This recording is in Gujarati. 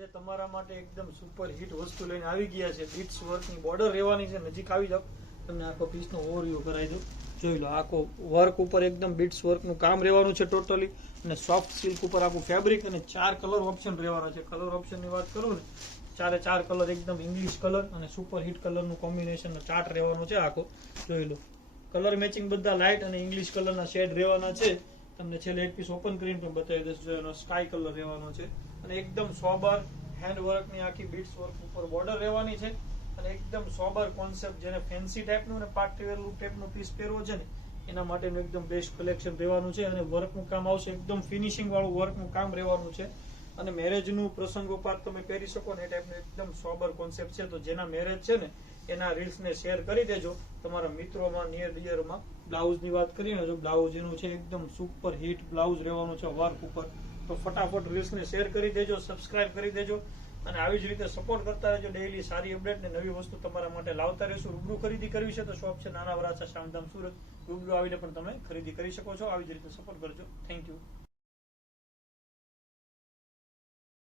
આજે તમારા માટે એકદમ સુપર હિટ વસ્તુ લઈને આવી ગયા છે. બીટ્સ વર્કની બોર્ડર રહેવાની છે. નજીક આવી જાવ, તમને આખો પીસનો ઓવરવ્યુ કરાવી દઉં. જોઈ લો, આખો વર્ક ઉપર એકદમ બીટ્સ વર્કનું કામ રહેવાનું છે ટોટલી, અને સોફ્ટ સિલ્ક ઉપર આખું ફેબ્રિક, અને 4 કલર ઓપ્શન રહેવાના છે. કલર ઓપ્શનની વાત કરું ને, 4 કલર એકદમ ઇંગ્લિશ કલર અને સુપર હિટ કલરનું કોમ્બિનેશનનો ચાર્ટ રહેવાનો છે આખો. જોઈ લો, કલર મેચિંગ બધા લાઇટ અને ઇંગ્લિશ કલરના શેડ રહેવાના છે. તમને છેલ્લે એક પીસ ઓપન કરીને પણ બતાવી દઈશું. એનો સ્કાય કલર રહેવાનો છે, અને એકદમ સોબર હેન્ડવર્કની આખી બીટ્સ વર્ક ઉપર બોર્ડર રહેવાની છે, અને એકદમ સોબર કોન્સેપ્ટ, જેને ફેન્સી ટાઈપનું અને પાર્ટી વેર લુક ટાઈપનું પીસ પહેરવો છે ને એના માટેનું એકદમ બેસ્ટ કલેક્શન રહેવાનું છે. અને વર્કનું કામ આવશે, એકદમ ફિનિશિંગ વાળું વર્કનું કામ રહેવાનું છે, અને મેરેજનું પ્રસંગોપાત તમે પહેરી શકો ને એ ટાઈપનું એકદમ સોબર કોન્સેપ્ટ છે. તો જેના મેરેજ છે ને એના રીલ્સને શેર કરી દેજો તમારા મિત્રોમાં, નિયર ડિયરમાં. બ્લાઉઝની વાત કરીએ ને, જો બ્લાઉઝ એનું છે એકદમ સુપર હિટ બ્લાઉઝ રહેવાનું છે વર્ક ઉપર. તો ફટાફટ રીલ્સને શેર કરી દેજો, સબસ્ક્રાઇબ કરી દેજો, અને આવી જ રીતે સપોર્ટ કરતા રહેજો. ડેઈલી સારી અપડેટ ને નવી વસ્તુ તમારા માટે લાવતા રહેશું. રૂબરૂ ખરીદી કરવી છે તો શોપ છે નાના વરાછા, શામધામ, સુરત. રૂબરૂ આવીને પણ તમે ખરીદી કરી શકો છો. આવી જ રીતે સપોર્ટ કરજો. Thank you.